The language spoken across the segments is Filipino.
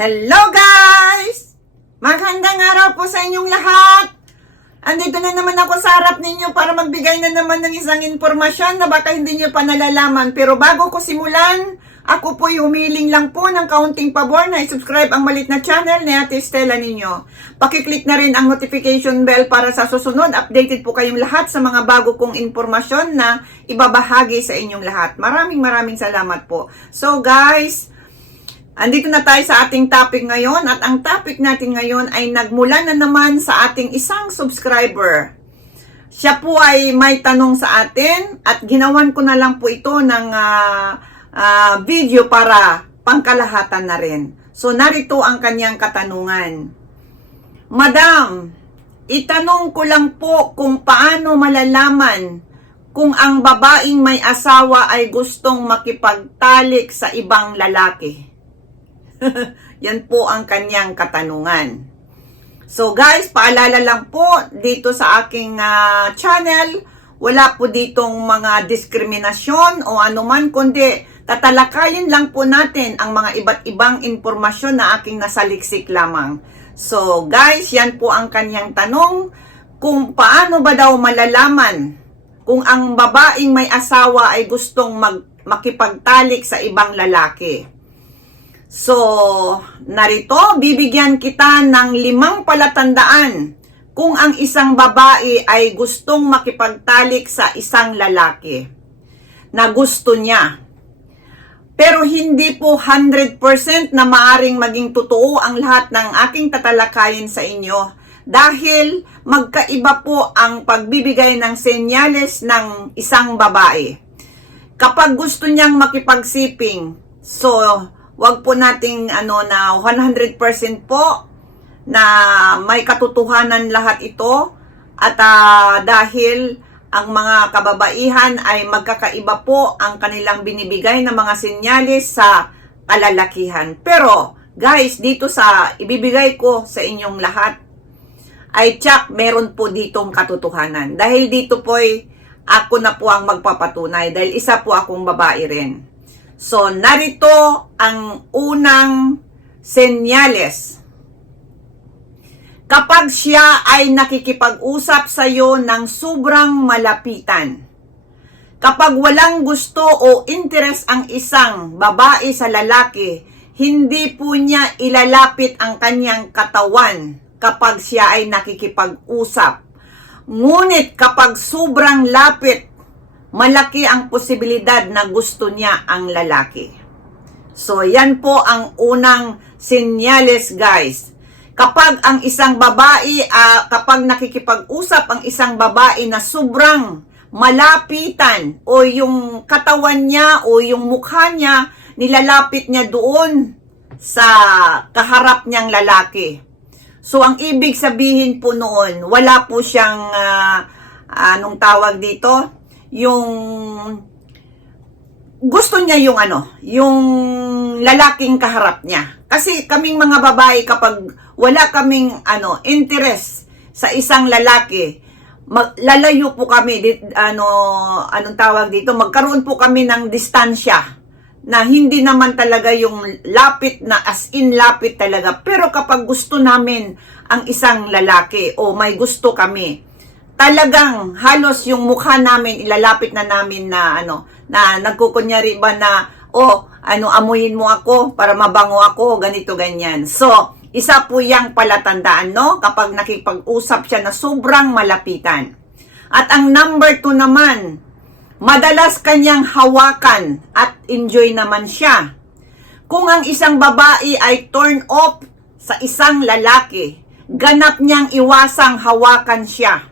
Hello guys! Magandang araw po sa inyong lahat! Andito na naman ako sa harap ninyo para magbigay na naman ng isang impormasyon na baka hindi nyo pa nalalaman. Pero bago ko simulan, ako po'y humiling lang po ng kaunting pabor na i-subscribe ang malit na channel ni Ate Stella ninyo. Pakiclick na rin ang notification bell para sa susunod. Updated po kayong lahat sa mga bago kong impormasyon na ibabahagi sa inyong lahat. Maraming maraming salamat po. So guys, Andito na tayo sa ating topic ngayon at ang topic natin ngayon ay nagmula na naman sa ating isang subscriber. Siya po ay may tanong sa atin at ginawan ko na lang po ito ng ah, ah, video para pangkalahatan na rin. So narito ang kanyang katanungan. Madam, itanong ko lang po kung paano malalaman kung ang babaeng may asawa ay gustong makipagtalik sa ibang lalaki. Yan po ang kanyang katanungan. So guys, paalala lang po dito sa aking ah, channel, wala po ditong mga diskriminasyon o anuman kundi tatalakayin lang po natin ang mga iba't ibang impormasyon na aking nasaliksik lamang. So guys, yan po ang kanyang tanong kung paano ba daw malalaman kung ang babaeng may asawa ay gustong mag makipagtalik sa ibang lalaki. So, narito, bibigyan kita ng limang palatandaan kung ang isang babae ay gustong makipagtalik sa isang lalaki na gusto niya. Pero hindi po 100% na maaring maging totoo ang lahat ng aking tatalakayin sa inyo dahil magkaiba po ang pagbibigay ng senyales ng isang babae. Kapag gusto niyang makipagsiping, so wag po nating ano na 100% po na may katotohanan lahat ito at ah, dahil ang mga kababaihan ay magkakaiba po ang kanilang binibigay na mga senyales sa kalalakihan. Pero guys, dito sa ibibigay ko sa inyong lahat ay tsak meron po ditong katotohanan. Dahil dito po ay ako na po ang magpapatunay dahil isa po akong babae rin. So, narito ang unang senyales. Kapag siya ay nakikipag-usap sa iyo ng sobrang malapitan. Kapag walang gusto o interest ang isang babae sa lalaki, hindi po niya ilalapit ang kanyang katawan kapag siya ay nakikipag-usap. Ngunit kapag sobrang lapit, malaki ang posibilidad na gusto niya ang lalaki. So, yan po ang unang senyales, guys. Kapag ang isang babae, ah, kapag nakikipag-usap ang isang babae na sobrang malapitan o yung katawan niya o yung mukha niya, nilalapit niya doon sa kaharap niyang lalaki. So, ang ibig sabihin po noon, wala po siyang, ah, anong tawag dito, yung gusto niya yung ano, yung lalaking kaharap niya. Kasi kaming mga babae kapag wala kaming ano, interest sa isang lalaki, lalayo po kami dit, ano anong tawag dito, magkaroon po kami ng distansya na hindi naman talaga yung lapit na as in lapit talaga. Pero kapag gusto namin ang isang lalaki o may gusto kami, talagang halos yung mukha namin ilalapit na namin na ano na nagkukunyari ba na oh ano amuyin mo ako para mabango ako ganito ganyan. So isa po yang palatandaan no? Kapag nakipag-usap siya na sobrang malapitan. At ang number two naman madalas kanyang hawakan at enjoy naman siya. Kung ang isang babae ay turn off sa isang lalaki ganap niyang iwasang hawakan siya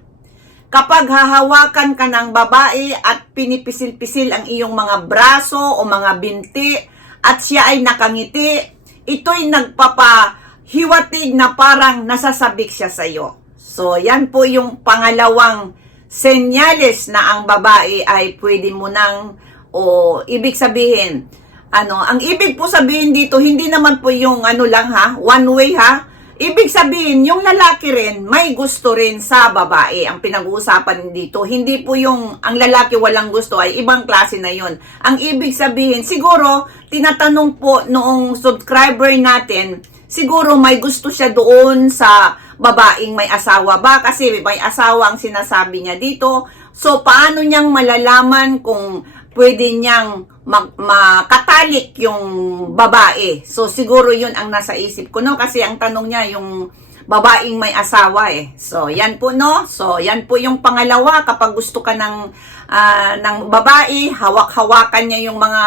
kapag hahawakan ka ng babae at pinipisil-pisil ang iyong mga braso o mga binti at siya ay nakangiti, ito'y nagpapahiwatig na parang nasasabik siya sa iyo. So, yan po yung pangalawang senyales na ang babae ay pwede mo nang o ibig sabihin, ano, ang ibig po sabihin dito, hindi naman po yung ano lang ha, one way ha, Ibig sabihin, yung lalaki rin, may gusto rin sa babae. Ang pinag-uusapan dito, hindi po yung ang lalaki walang gusto ay ibang klase na yun. Ang ibig sabihin, siguro, tinatanong po noong subscriber natin, siguro may gusto siya doon sa babaeng may asawa ba? Kasi may asawa ang sinasabi niya dito. So, paano niyang malalaman kung pwede niyang mag- makatalik yung babae? So, siguro yun ang nasa isip ko, no? Kasi ang tanong niya, yung babaeng may asawa eh. So, yan po no. So, yan po yung pangalawa kapag gusto ka ng ah, ng babae, hawak-hawakan niya yung mga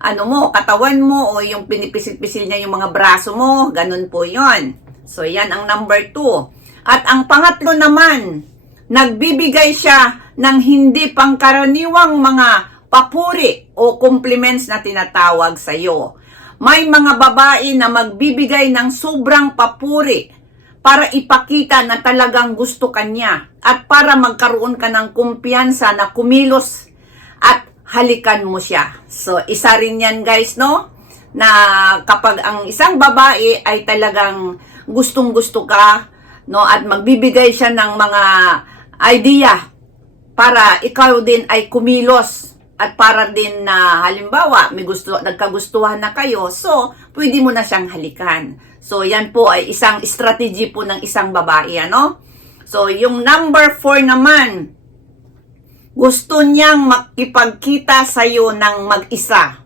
ano mo, katawan mo o yung pinipisil-pisil niya yung mga braso mo, ganun po 'yon. So, yan ang number two. At ang pangatlo naman, nagbibigay siya ng hindi pangkaraniwang mga papuri o compliments na tinatawag sa iyo. May mga babae na magbibigay ng sobrang papuri para ipakita na talagang gusto kanya at para magkaroon ka ng kumpiyansa na kumilos at halikan mo siya. So, isa rin yan guys, no? Na kapag ang isang babae ay talagang gustong gusto ka, no? At magbibigay siya ng mga idea para ikaw din ay kumilos at para din na halimbawa may gusto nagkagustuhan na kayo so pwede mo na siyang halikan. So yan po ay isang strategy po ng isang babae ano? So yung number 4 naman gusto niyang makipagkita sa iyo ng mag-isa.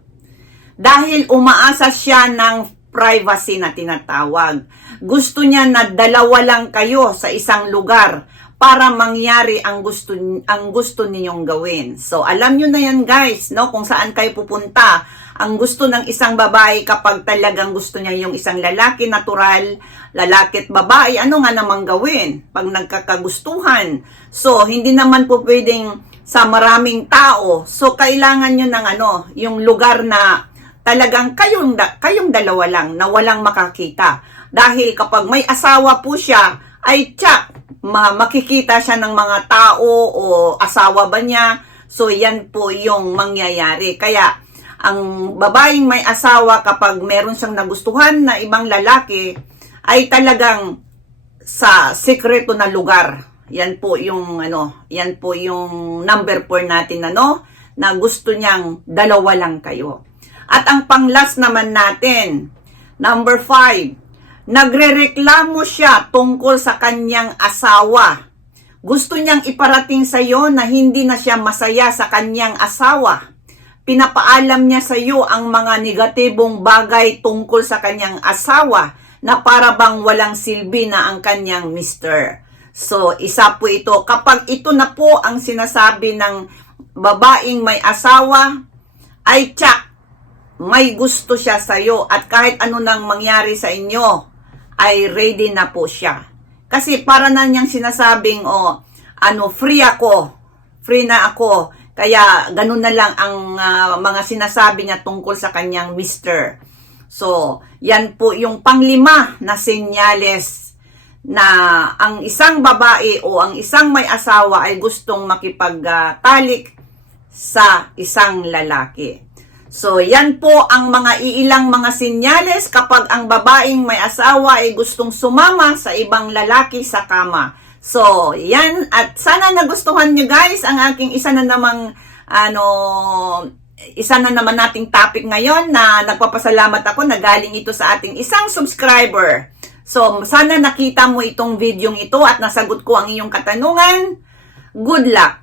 Dahil umaasa siya ng privacy na tinatawag. Gusto niya na dalawa lang kayo sa isang lugar para mangyari ang gusto ang gusto ninyong gawin. So alam niyo na yan guys, no, kung saan kayo pupunta. Ang gusto ng isang babae kapag talagang gusto niya yung isang lalaki natural, lalaki at babae, ano nga namang gawin pag nagkakagustuhan. So hindi naman po pwedeng sa maraming tao. So kailangan niyo ng ano, yung lugar na talagang kayong, kayong dalawa lang na walang makakita. Dahil kapag may asawa po siya, ay tsak, ma- makikita siya ng mga tao o asawa ba niya. So, yan po yung mangyayari. Kaya, ang babaeng may asawa kapag meron siyang nagustuhan na ibang lalaki, ay talagang sa sekreto na lugar. Yan po yung ano, yan po yung number 4 natin ano, na gusto niyang dalawa lang kayo. At ang panglas naman natin, number 5, nagrereklamo siya tungkol sa kanyang asawa. Gusto niyang iparating sa iyo na hindi na siya masaya sa kanyang asawa. Pinapaalam niya sa iyo ang mga negatibong bagay tungkol sa kanyang asawa na para bang walang silbi na ang kanyang mister. So, isa po ito. Kapag ito na po ang sinasabi ng babaeng may asawa, ay tsak, may gusto siya sa iyo at kahit ano nang mangyari sa inyo, ay ready na po siya. Kasi para na niyang sinasabing, oh, ano, free ako, free na ako, kaya ganun na lang ang ah, mga sinasabi niya tungkol sa kanyang mister. So, yan po yung panglima na senyales na ang isang babae o ang isang may asawa ay gustong makipagtalik sa isang lalaki. So, yan po ang mga iilang mga sinyales kapag ang babaeng may asawa ay gustong sumama sa ibang lalaki sa kama. So, yan. At sana nagustuhan nyo guys ang aking isa na namang ano, isa na naman nating topic ngayon na nagpapasalamat ako na galing ito sa ating isang subscriber. So, sana nakita mo itong video ito at nasagot ko ang iyong katanungan. Good luck!